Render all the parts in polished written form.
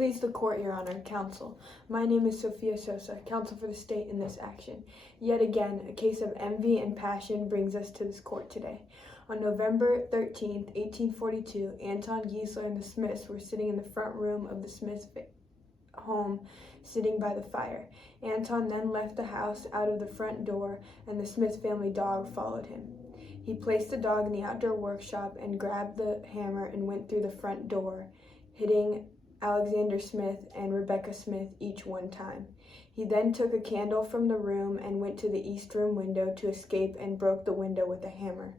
please the court, Your Honor, counsel. My name is Sophia Sosa, counsel for the state in this action. Yet again, a case of envy and passion brings us to this court today. On November 13th, 1842, Anton Giesler and the Smiths were sitting in the front room of the Smiths' home, sitting by the fire. Anton then left the house out of the front door, and the Smith family dog followed him. He placed the dog in the outdoor workshop and grabbed the hammer and went through the front door, hitting Alexander Smith and Rebecca Smith each one time. He then took a candle from the room and went to the east room window to escape and broke the window with a hammer.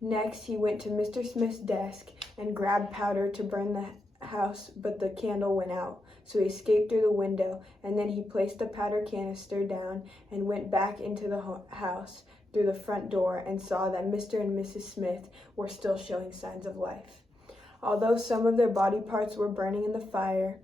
Next, he went to Mr. Smith's desk and grabbed powder to burn the house, but the candle went out, so he escaped through the window, and then he placed the powder canister down and went back into the house through the front door and saw that Mr. and Mrs. Smith were still showing signs of life. Although some of their body parts were burning in the fire,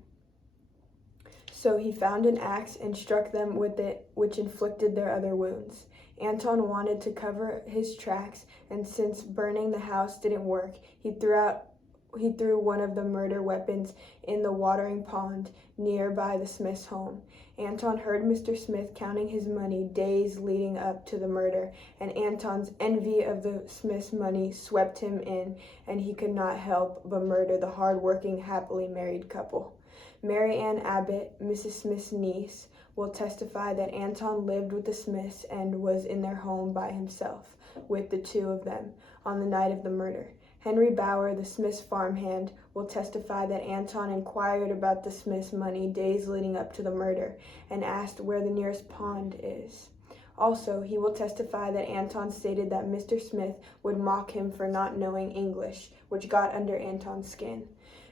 so he found an axe and struck them with it, which inflicted their other wounds. Anton wanted to cover his tracks, and since burning the house didn't work, he threw one of the murder weapons in the watering pond nearby the Smith's home. Anton heard Mr. Smith counting his money days leading up to the murder, and Anton's envy of the Smith's money swept him in, and he could not help but murder the hard-working, happily married couple. Mary Ann Abbott, Mrs. Smith's niece, will testify that Anton lived with the Smiths and was in their home by himself with the two of them on the night of the murder. Henry Bauer, the Smith's farmhand, will testify that Anton inquired about the Smith's money days leading up to the murder and asked where the nearest pond is. Also, he will testify that Anton stated that Mr. Smith would mock him for not knowing English, which got under Anton's skin.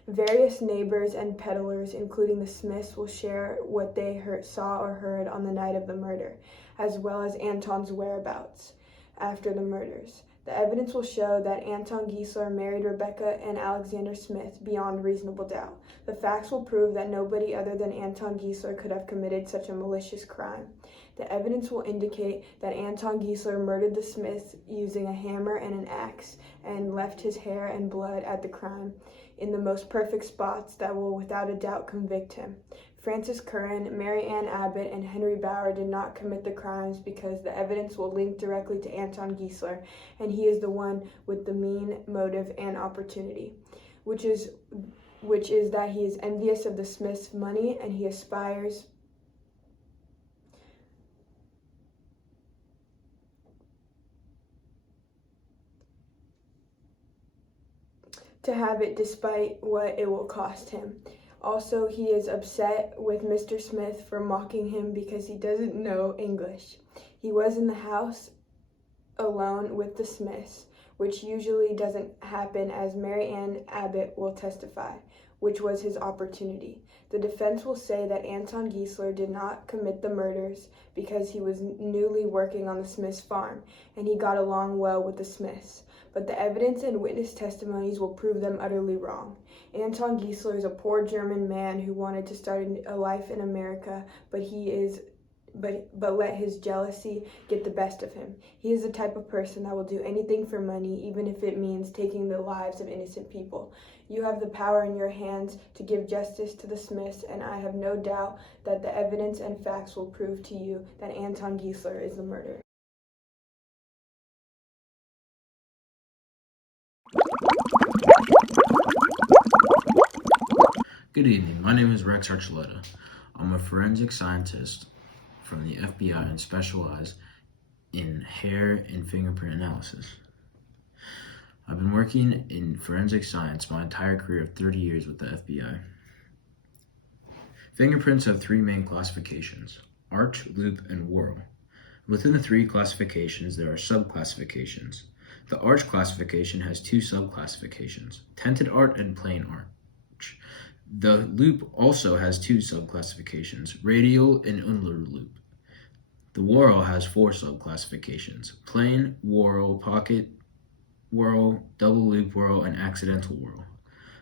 Various neighbors and peddlers, including the Smiths, will share what they saw or heard on the night of the murder, as well as Anton's whereabouts after the murders. The evidence will show that Anton Giesler married Rebecca and Alexander Smith beyond reasonable doubt. The facts will prove that nobody other than Anton Giesler could have committed such a malicious crime. The evidence will indicate that Anton Giesler murdered the Smiths using a hammer and an axe and left his hair and blood at the crime in the most perfect spots that will without a doubt convict him. Francis Curran, Mary Ann Abbott, and Henry Bauer did not commit the crimes because the evidence will link directly to Anton Giesler, and he is the one with the mean motive and opportunity, which is that he is envious of the Smiths' money and he aspires to have it despite what it will cost him. Also, he is upset with Mr. Smith for mocking him because he doesn't know English. He was in the house alone with the Smiths, which usually doesn't happen, as Mary Ann Abbott will testify, which was his opportunity. The defense will say that Anton Giesler did not commit the murders because he was newly working on the Smiths' farm, and he got along well with the Smiths. But the evidence and witness testimonies will prove them utterly wrong. Anton Giesler is a poor German man who wanted to start a life in America, but let his jealousy get the best of him. He is the type of person that will do anything for money, even if it means taking the lives of innocent people. You have the power in your hands to give justice to the Smiths, and I have no doubt that the evidence and facts will prove to you that Anton Giesler is the murderer. Good evening, my name is Rex Archuleta. I'm a forensic scientist from the FBI and specialize in hair and fingerprint analysis. I've been working in forensic science my entire career of 30 years with the FBI. Fingerprints have three main classifications: arch, loop, and whorl. Within the three classifications, there are subclassifications. The arch classification has two subclassifications: tented arch and plain arch. The loop also has two subclassifications: radial and ulnar loop. The whorl has four subclassifications: plain, whorl, pocket whorl, double loop whorl, and accidental whorl.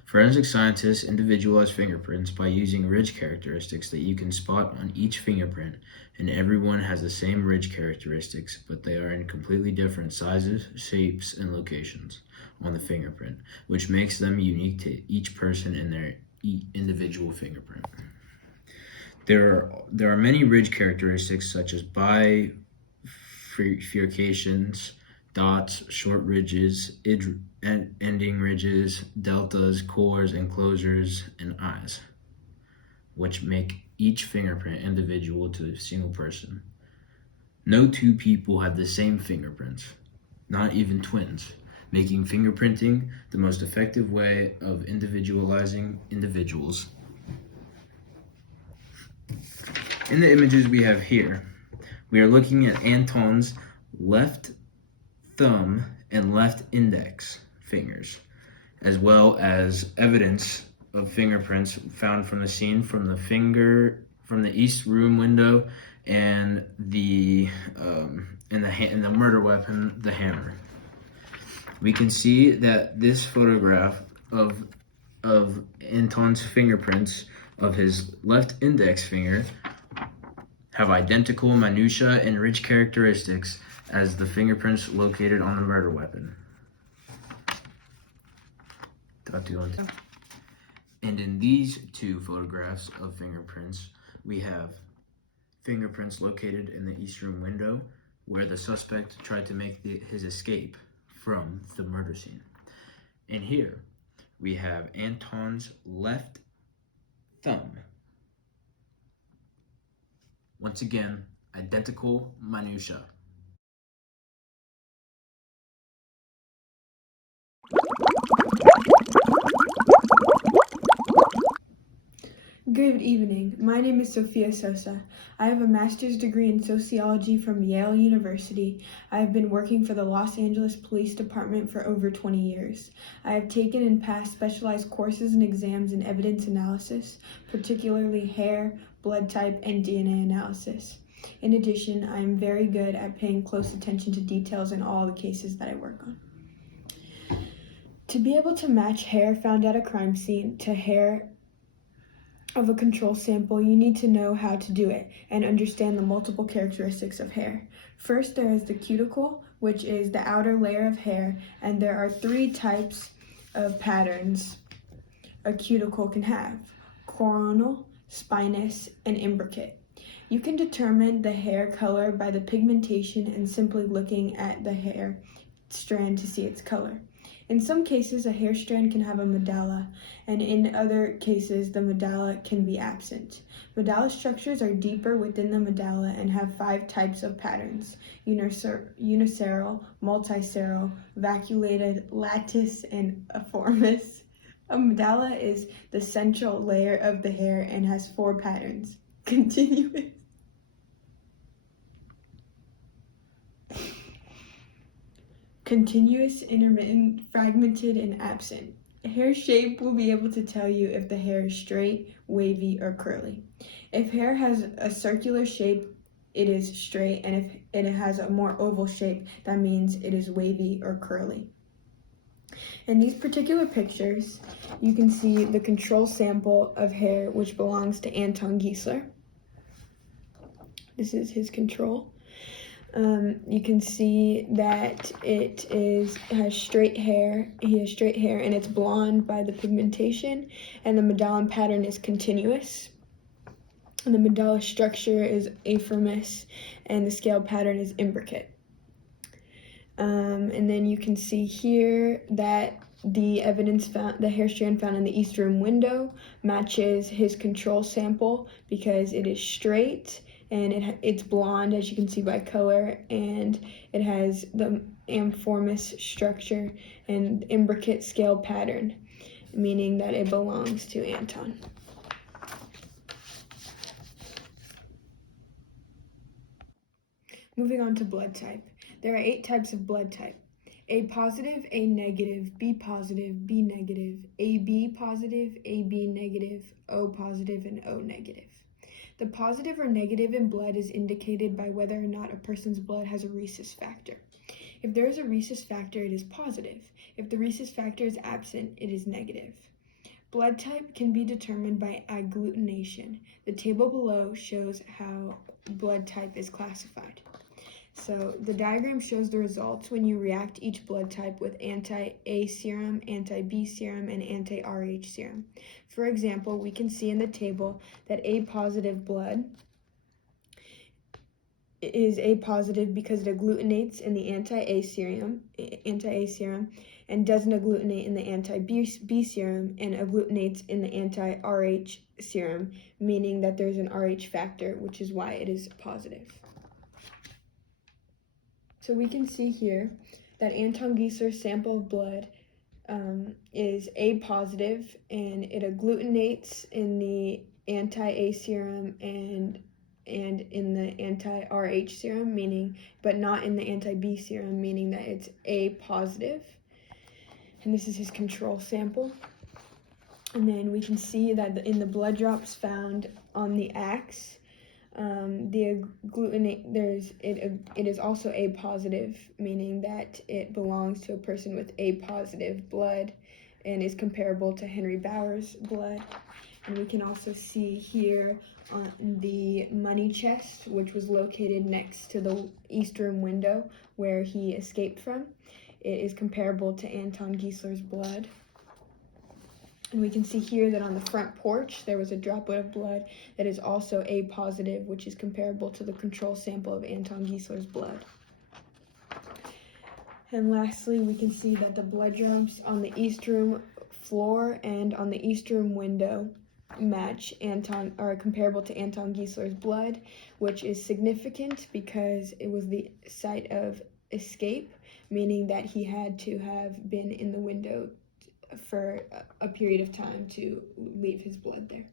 Forensic scientists individualize fingerprints by using ridge characteristics that you can spot on each fingerprint, and everyone has the same ridge characteristics, but they are in completely different sizes, shapes, and locations on the fingerprint, which makes them unique to each person in their individual fingerprint. There are many ridge characteristics such as bifurcations, dots, short ridges, ending ridges, deltas, cores, enclosures, and eyes, which make each fingerprint individual to a single person. No two people have the same fingerprints, not even twins, making fingerprinting the most effective way of individualizing individuals. In the images we have here, we are looking at Anton's left thumb and left index fingers, as well as evidence of fingerprints found from the scene from the east room window and the murder weapon, the hammer. We can see that this photograph of Anton's fingerprints of his left index finger have identical minutia and ridge characteristics as the fingerprints located on the murder weapon. And in these two photographs of fingerprints, we have fingerprints located in the east room window where the suspect tried to make his escape from the murder scene. And here we have Anton's left thumb. Once again, identical minutia. Good evening. My name is Sophia Sosa. I have a master's degree in sociology from Yale University. I have been working for the Los Angeles Police Department for over 20 years. I have taken and passed specialized courses and exams in evidence analysis, particularly hair, blood type, and DNA analysis. In addition, I am very good at paying close attention to details in all the cases that I work on. To be able to match hair found at a crime scene to hair of a control sample, you need to know how to do it and understand the multiple characteristics of hair. First, there is the cuticle, which is the outer layer of hair, and there are 3 types of patterns a cuticle can have: coronal, spinous, and imbricate. You can determine the hair color by the pigmentation and simply looking at the hair strand to see its color. In some cases, a hair strand can have a medulla, and in other cases, the medulla can be absent. Medulla structures are deeper within the medulla and have 5 types of patterns: uniceral, multiceral, vacuolated, lattice, and aformous. A medulla is the central layer of the hair and has 4 patterns: continuous, intermittent, fragmented, and absent. Hair shape will be able to tell you if the hair is straight, wavy, or curly. If hair has a circular shape, it is straight, and if it has a more oval shape, that means it is wavy or curly. In these particular pictures, you can see the control sample of hair which belongs to Anton Giesler. This is his control. You can see that it has straight hair. He has straight hair, and it's blonde by the pigmentation, and the medallion pattern is continuous. And the medulla structure is aformous, and the scale pattern is imbricate. And then you can see here that the evidence found, the hair strand found in the east room window, matches his control sample because it is straight and it's blonde, as you can see by color, and it has the aformous structure and imbricate scale pattern, meaning that it belongs to Anton. Moving on to blood type. There are 8 types of blood type: A positive, A negative, B positive, B negative, AB positive, AB negative, O positive, and O negative. The positive or negative in blood is indicated by whether or not a person's blood has a rhesus factor. If there is a rhesus factor, it is positive. If the rhesus factor is absent, it is negative. Blood type can be determined by agglutination. The table below shows how blood type is classified. So the diagram shows the results when you react each blood type with anti-A serum, anti-B serum, and anti-RH serum. For example, we can see in the table that A positive blood is A positive because it agglutinates in the anti-A serum, and doesn't agglutinate in the anti-B serum and agglutinates in the anti-RH serum, meaning that there's an RH factor, which is why it is positive. So we can see here that Anton Giesler's sample of blood is A positive, and it agglutinates in the anti-A serum and in the anti-RH serum, but not in the anti-B serum, meaning that it's A positive. And this is his control sample. And then we can see that in the blood drops found on the axe, the agglutinate it is also A positive, meaning that it belongs to a person with A positive blood and is comparable to Henry Bauer's blood. And we can also see here on the money chest, which was located next to the East Room window where he escaped from. It is comparable to Anton Giesler's blood. And we can see here that on the front porch, there was a droplet of blood that is also A positive, which is comparable to the control sample of Anton Giesler's blood. And lastly, we can see that the blood drops on the East Room floor and on the East Room window are comparable to Anton Giesler's blood, which is significant because it was the site of escape, meaning that he had to have been in the window for a period of time to leave his blood there.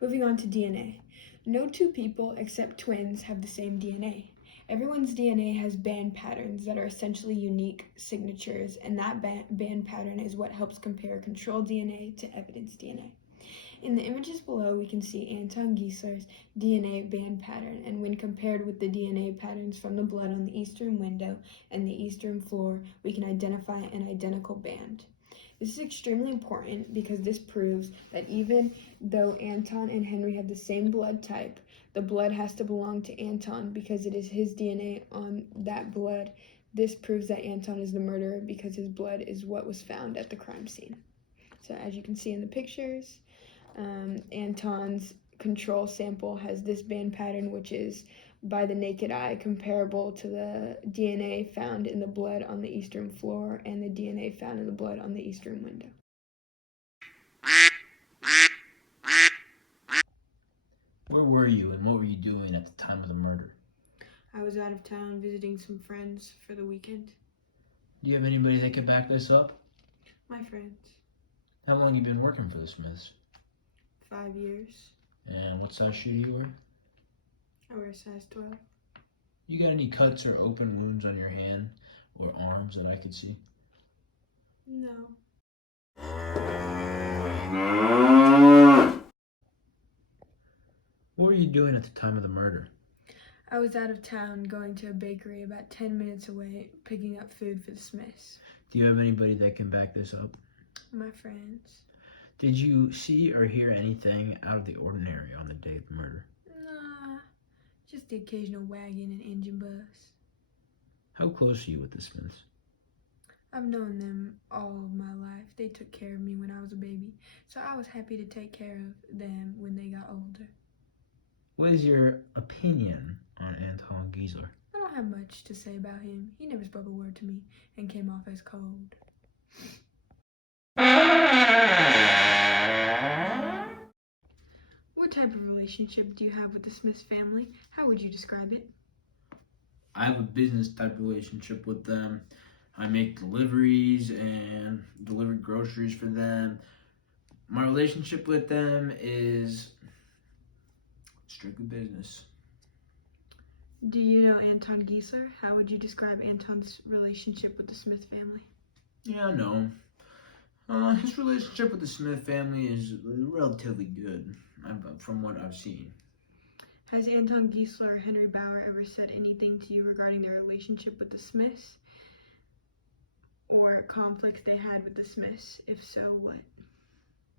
Moving on to DNA. No two people except twins have the same DNA. Everyone's DNA has band patterns that are essentially unique signatures, and that band pattern is what helps compare control DNA to evidence DNA. In the images below, we can see Anton Giesler's DNA band pattern, and when compared with the DNA patterns from the blood on the East Room window and the East Room floor, we can identify an identical band. This is extremely important because this proves that even though Anton and Henry have the same blood type, the blood has to belong to Anton because it is his DNA on that blood. This proves that Anton is the murderer because his blood is what was found at the crime scene. So as you can see in the pictures, Anton's control sample has this band pattern, which is by the naked eye comparable to the DNA found in the blood on the East Room floor and the DNA found in the blood on the East Room window. Where were you and what were you doing at the time of the murder? I was out of town visiting some friends for the weekend. Do you have anybody that can back this up? My friends. How long have you been working for the Smiths? 5 years. And what size shoe do you wear? I wear a size 12. You got any cuts or open wounds on your hand or arms that I could see? No. What were you doing at the time of the murder? I was out of town going to a bakery about 10 minutes away, picking up food for the Smiths. Do you have anybody that can back this up? My friends. Did you see or hear anything out of the ordinary on the day of the murder? Nah, just the occasional wagon and engine bus. How close are you with the Smiths? I've known them all of my life. They took care of me when I was a baby, so I was happy to take care of them when they got older. What is your opinion on Anton Giesler? I don't have much to say about him. He never spoke a word to me and came off as cold. What type of relationship do you have with the Smiths family? How would you describe it? I have a business type relationship with them. I make deliveries and deliver groceries for them. My relationship with them is strictly business. Do you know Anton Giesler? How would you describe Anton's relationship with the Smith family? Yeah, I know. His relationship with the Smith family is relatively good, from what I've seen. Has Anton Giesler or Henry Bauer ever said anything to you regarding their relationship with the Smiths? Or conflicts they had with the Smiths? If so, what?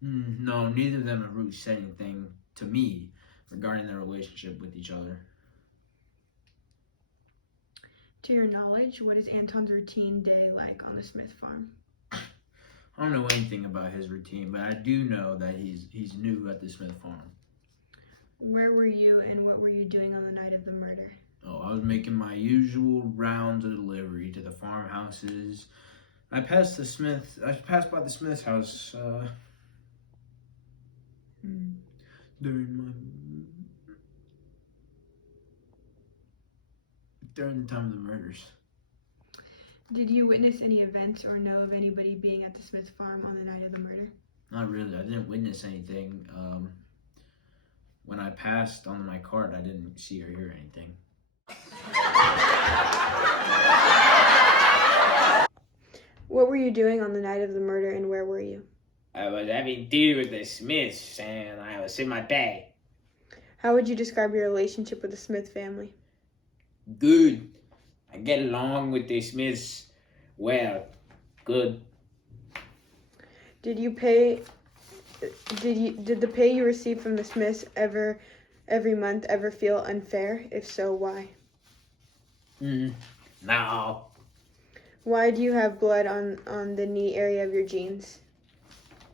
No, neither of them have really said anything to me regarding their relationship with each other. To your knowledge, what is Anton's routine day like on the Smith farm? I don't know anything about his routine, but I do know that he's new at the Smith farm. Where were you and what were you doing on the night of the murder? Oh, I was making my usual rounds of delivery to the farmhouses. I passed by the Smith's house during the time of the murders. Did you witness any events or know of anybody being at the Smith farm on the night of the murder? Not really. I didn't witness anything. When I passed on my cart, I didn't see or hear anything. What were you doing on the night of the murder and where were you? I was having tea with the Smiths and I was in my bed. How would you describe your relationship with the Smith family? Good. I get along with the Smiths well. Good. Did the pay you received from the Smiths every month ever feel unfair? If so, why? No. Why do you have blood on the knee area of your jeans?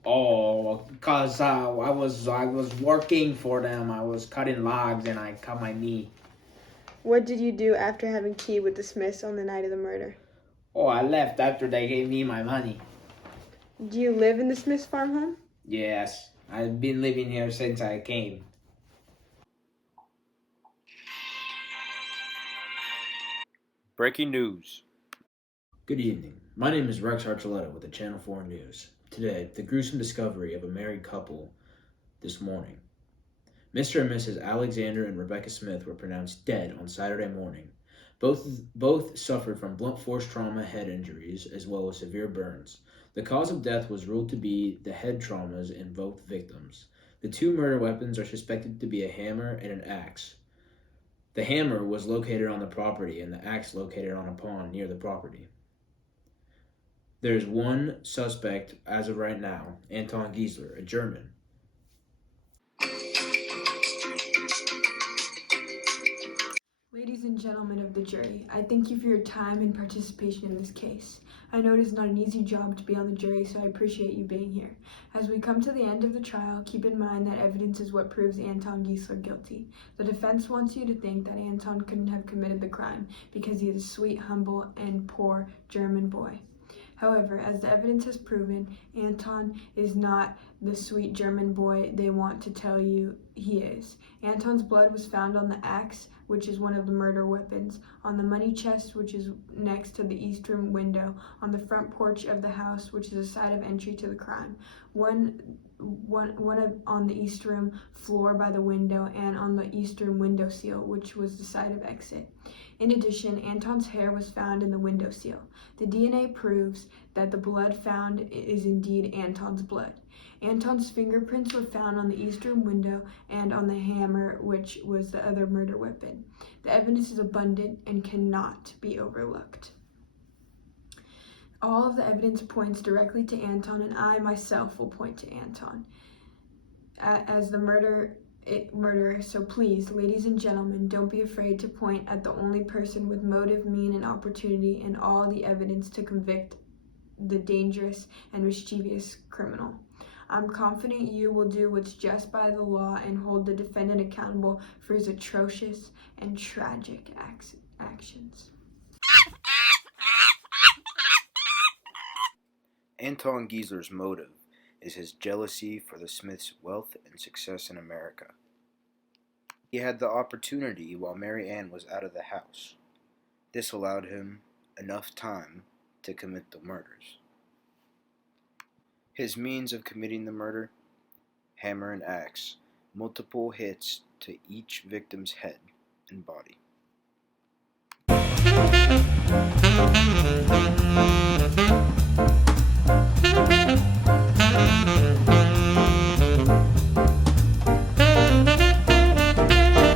Oh, because I was working for them. I was cutting logs and I cut my knee. What did you do after having tea with the Smiths on the night of the murder? Oh, I left after they gave me my money. Do you live in the Smiths farm home? Yes, I've been living here since I came. Breaking news. Good evening. My name is Rex Archuleta with the Channel 4 News. Today, the gruesome discovery of a married couple this morning. Mr. and Mrs. Alexander and Rebecca Smith were pronounced dead on Saturday morning. Both suffered from blunt force trauma head injuries as well as severe burns. The cause of death was ruled to be the head traumas in both victims. The two murder weapons are suspected to be a hammer and an axe. The hammer was located on the property and the axe located on a pond near the property. There is one suspect as of right now, Anton Giesler, a German. Ladies and gentlemen of the jury, I thank you for your time and participation in this case. I know it is not an easy job to be on the jury, so I appreciate you being here. As we come to the end of the trial, keep in mind that evidence is what proves Anton Giesler guilty. The defense wants you to think that Anton couldn't have committed the crime because he is a sweet, humble, and poor German boy. However, as the evidence has proven, Anton is not the sweet German boy they want to tell you he is. Anton's blood was found on the axe, which is one of the murder weapons, on the money chest, which is next to the east room window, on the front porch of the house, which is a side of entry to the crime, on the east room floor by the window, and on the east room window sill, which was the side of exit. In addition, Anton's hair was found in the window sill. The DNA proves that the blood found is indeed Anton's blood. Anton's fingerprints were found on the east room window and on the hammer, which was the other murder weapon. The evidence is abundant and cannot be overlooked. All of the evidence points directly to Anton, and I myself will point to Anton as the murderer. So please, ladies and gentlemen, don't be afraid to point at the only person with motive, mean, and opportunity and all the evidence to convict the dangerous and mischievous criminal. I'm confident you will do what's just by the law and hold the defendant accountable for his atrocious and tragic actions. Anton Giesler's motive is his jealousy for the Smiths' wealth and success in America. He had the opportunity while Mary Ann was out of the house. This allowed him enough time to commit the murders. His means of committing the murder: hammer and axe, multiple hits to each victim's head and body.